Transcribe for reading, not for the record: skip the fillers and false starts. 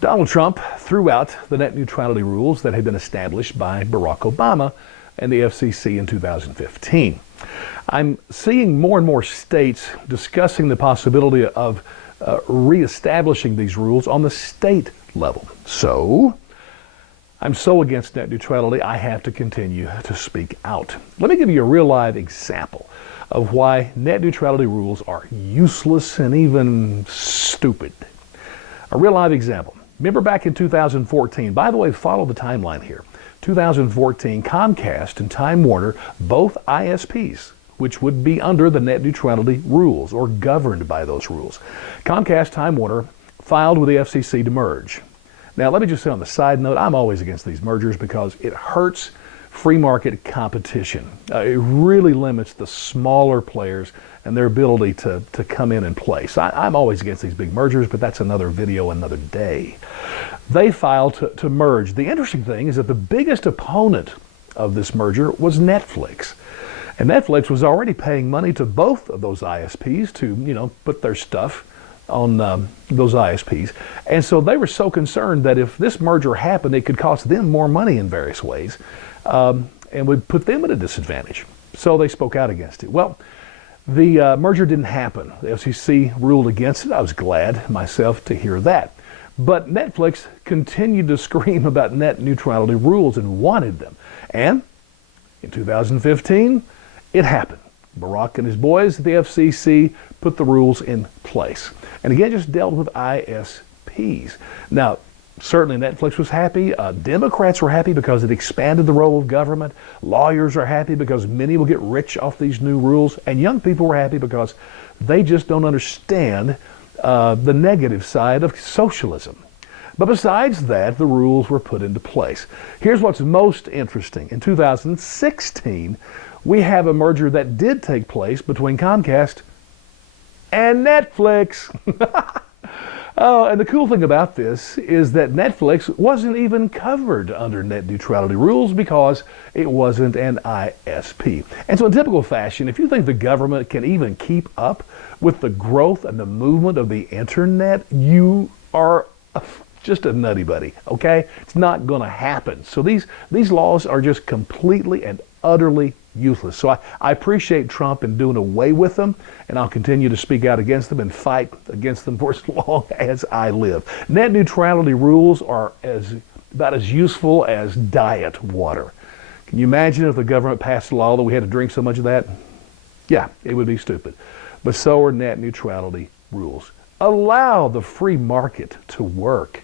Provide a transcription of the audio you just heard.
Donald Trump threw out the net neutrality rules that had been established by Barack Obama and the FCC in 2015. I'm seeing more and more states discussing the possibility of reestablishing these rules on the state level. So, I'm so against net neutrality, I have to continue to speak out. Let me give you a real live example of why net neutrality rules are useless and even stupid. A real live example. Remember back in 2014, by the way, follow the timeline here. 2014, Comcast and Time Warner, both ISPs, which would be under the net neutrality rules or governed by those rules. Comcast Time Warner filed with the FCC to merge. Now, let me just say on the side note, I'm always against these mergers because it hurts free market competition. It really limits the smaller players and their ability to come in and play. So I'm always against these big mergers, but that's another video, another day. They filed to merge. The interesting thing is that the biggest opponent of this merger was Netflix. And Netflix was already paying money to both of those ISPs to, put their stuff on those ISPs. And so they were so concerned that if this merger happened, it could cost them more money in various ways and would put them at a disadvantage. So they spoke out against it. Well, the merger didn't happen. The FCC ruled against it. I was glad myself to hear that. But Netflix continued to scream about net neutrality rules and wanted them. And in 2015, it happened. Barack and his boys at the FCC put the rules in place. And again, just dealt with ISPs. Now, certainly Netflix was happy. Democrats were happy because it expanded the role of government. Lawyers are happy because many will get rich off these new rules. And young people were happy because they just don't understand the negative side of socialism. But besides that, the rules were put into place. Here's what's most interesting. In 2016, we have a merger that did take place between Comcast and Netflix. Oh, and the cool thing about this is that Netflix wasn't even covered under net neutrality rules because it wasn't an ISP. And so in typical fashion, if you think the government can even keep up with the growth and the movement of the internet, you are just a nutty buddy, okay? It's not going to happen. So these laws are just completely and utterly useless. So I appreciate Trump in doing away with them, and I'll continue to speak out against them and fight against them for as long as I live. Net neutrality rules are about as useful as diet water. Can you imagine if the government passed a law that we had to drink so much of that? Yeah, it would be stupid. But so are net neutrality rules. Allow the free market to work.